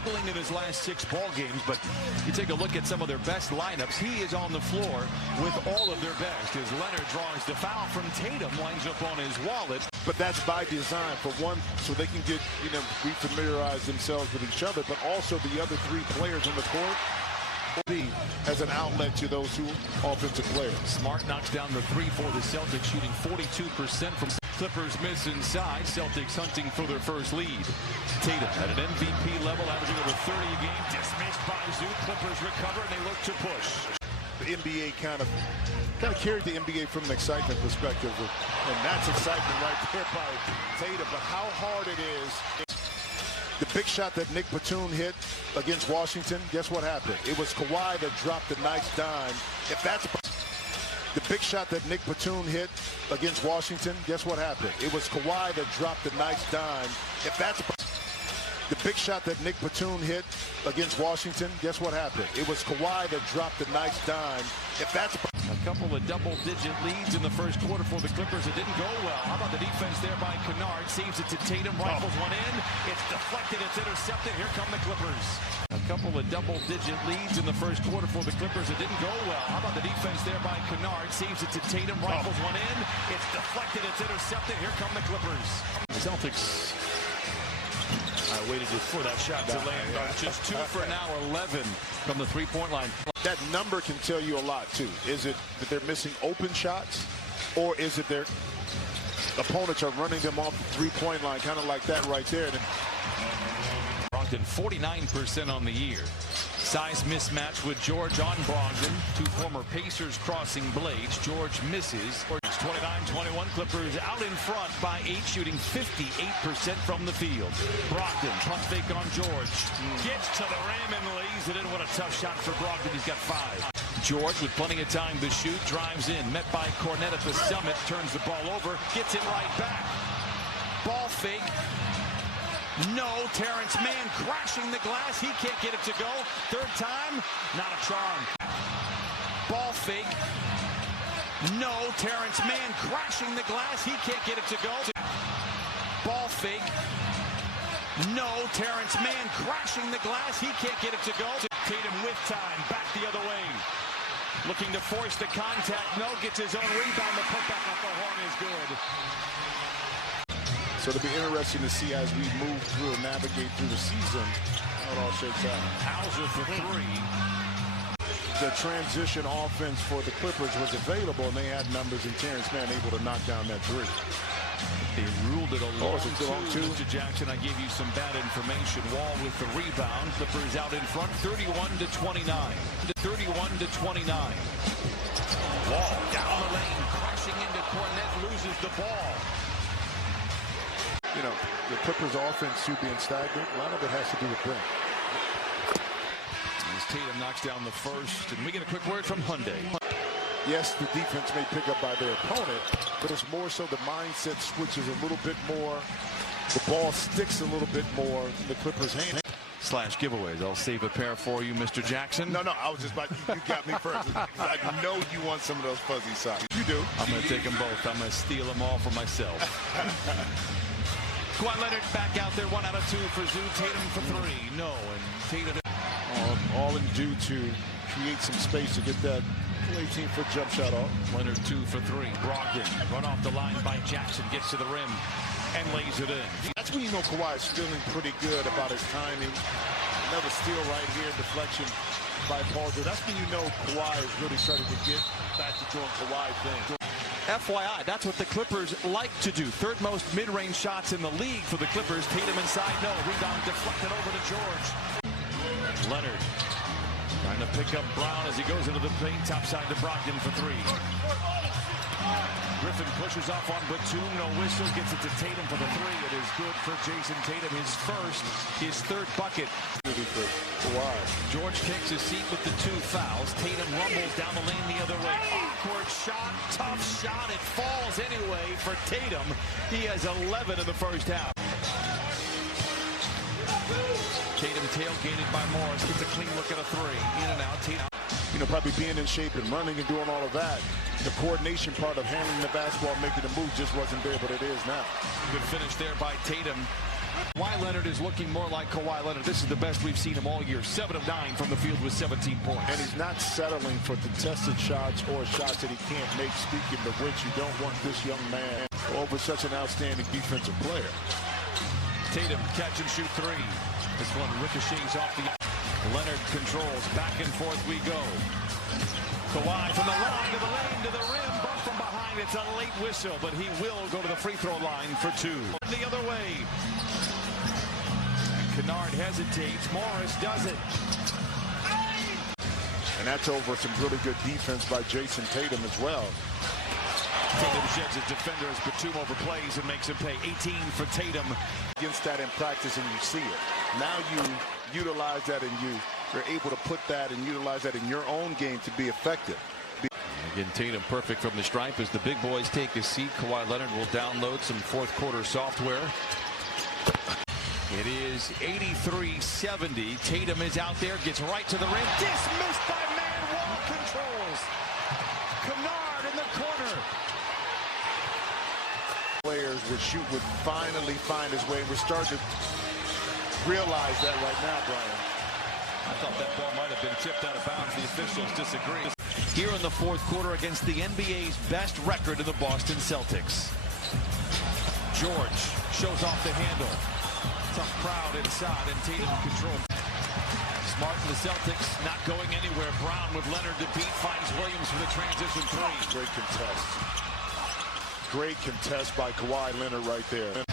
struggling in his last 6 ball games, but you take a look at some of their best lineups. He is on the floor with all of their best. As Leonard draws the foul from Tatum, winds up on his wallet. But that's by design, for one, so they can get, refamiliarize themselves with each other, but also the other 3 players on the court be as an outlet to those 2 offensive players. Smart knocks down the 3 for the Celtics, shooting 42% from Clippers miss inside. Celtics hunting for their first lead. Tatum at an MVP level, averaging over 30 a game. Dismissed by Zoo. Clippers recover and they look to push. The NBA kind of carried the NBA from an excitement perspective, and that's excitement right there by Tatum. But how hard it is. The big shot that Nick Batum hit against Washington, guess what happened? It was Kawhi that dropped a nice dime. If that's the big shot that Nick Batum hit against Washington, guess what happened? It was Kawhi that dropped a nice dime. If that's the big shot that Nick Batum hit against Washington, guess what happened? It was Kawhi that dropped a nice dime. If that's a couple of double-digit leads in the first quarter for the Clippers. It didn't go well. How about the defense there by Kennard? Saves it to Tatum, rifles one in. It's deflected, it's intercepted. Here come the Clippers. A couple of double-digit leads in the first quarter for the Clippers. It didn't go well. How about the defense there by Kennard? Saves it to Tatum, rifles one in. It's deflected, it's intercepted. Here come the Clippers. The Celtics. I waited for that shot to land. Just 2 for now, 11 from the 3-point line. That number can tell you a lot, too. Is it that they're missing open shots, or is it their opponents are running them off the 3-point line, kind of like that right there? Brogdon 49% on the year. Size mismatch with George on Brogdon. 2 former Pacers crossing blades. George misses. 29-21. Clippers out in front by 8, shooting 58% from the field. Brogdon, pump fake on George. Gets to the rim and lays it in. What a tough shot for Brogdon. He's got 5. George with plenty of time to shoot. Drives in. Met by Cornette at the summit. Turns the ball over. Gets it right back. Ball fake. No, Terrence Mann crashing the glass. He can't get it to go. 3rd time, not a charm. Ball fake. No, Terrence Mann crashing the glass. He can't get it to go. Ball fake. No, Terrence Mann crashing the glass. He can't get it to go. Tatum with time. Back the other way. Looking to force the contact. No, gets his own rebound. The putback off the horn is good. So it'll be interesting to see as we move through and navigate through the season how it all shakes out. Hauser for 3. The transition offense for the Clippers was available, and they had numbers, and Terrence Mann able to knock down that 3. They ruled it a long two. Mr. Jackson, I gave you some bad information. Wall with the rebound. Clippers out in front, 31-29. 31-29. Wall down the lane, crashing into Cornette, loses the ball. The Clippers' offense too being stagnant, a lot of it has to do with them. As Tatum knocks down the first, and we get a quick word from Hyundai. Yes, the defense may pick up by their opponent, but it's more so the mindset switches a little bit more. The ball sticks a little bit more in the Clippers' hand. Slash giveaways. I'll save a pair for you, Mr. Jackson. No, I was just about, you got me first. I know you want some of those fuzzy socks. You do. I'm going to take them both. I'm going to steal them all for myself. Kawhi Leonard back out there, 1 out of 2 for Zoo. Tatum for 3. No, and Tatum. All in due to create some space to get that 18-foot jump shot off. Leonard 2 for 3. Brogdon run off the line by Jackson, gets to the rim and lays it in. That's when you know Kawhi is feeling pretty good about his timing. Another steal right here, deflection by Paul George. That's when you know Kawhi is really starting to get back to doing Kawhi things. FYI, that's what the Clippers like to do. 3rd most mid-range shots in the league for the Clippers. Tatum inside, no. Rebound deflected over to George. Leonard trying to pick up Brown as he goes into the paint. Topside to Brogdon for 3. Griffin pushes off on Batum. No whistle. Gets it to Tatum for the 3. It is good for Jayson Tatum. His 3rd bucket. George takes his seat with the 2 fouls. Tatum rumbles down the lane the other way. Awkward shot. Tough shot. It falls anyway for Tatum. He has 11 in the first half. Tatum tailgated by Morris. Gets a clean look at a 3. In and out. Tatum. Probably being in shape and running and doing all of that. The coordination part of handling the basketball, making the move just wasn't there, but it is now. Good finish there by Tatum. Kawhi Leonard is looking more like Kawhi Leonard. This is the best we've seen him all year. 7 of 9 from the field with 17 points. And he's not settling for contested shots or shots that he can't make, speaking of which you don't want this young man over such an outstanding defensive player. Tatum catch and shoot 3. This one ricochets off the... Leonard controls. Back and forth we go. Kawhi from the line to the lane to the rim. Bump from behind. It's a late whistle, but he will go to the free throw line for 2. The other way. Kennard hesitates. Morris does it. And that's over some really good defense by Jayson Tatum as well. Tatum sheds his defenders. Batum overplays and makes him pay. 18 for Tatum. Against that in practice, and you see it. Now you utilize that, and you're able to put that and utilize that in your own game to be effective. Again, Tatum perfect from the stripe as the big boys take a seat. Kawhi Leonard will download some fourth quarter software. It is 83-70. Tatum is out there, gets right to the rim. Dismissed by man. Wall controls. Kennard in the corner. Players would finally find his way. We're starting to realize that right now, Brian. I thought that ball might have been tipped out of bounds. The officials disagree. Here in the fourth quarter against the NBA's best record of the Boston Celtics. George shows off the handle. Tough crowd inside, and Tatum control. Smart and the Celtics not going anywhere. Brown with Leonard to beat, finds Williams for the transition 3. Great contest. Great contest by Kawhi Leonard right there.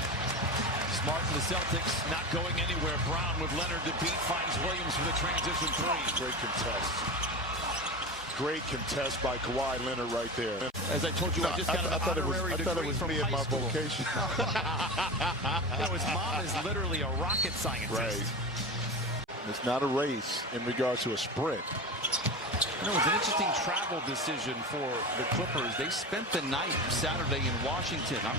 Smart and the Celtics not going anywhere. Brown with Leonard to beat, finds Williams for the transition 3. Great contest. Great contest by Kawhi Leonard right there. As I told you, I just got an honorary degree from me at my vocation. His mom is literally a rocket scientist. Right. It's not a race in regards to a sprint. It was an interesting travel decision for the Clippers. They spent the night Saturday in Washington. I'm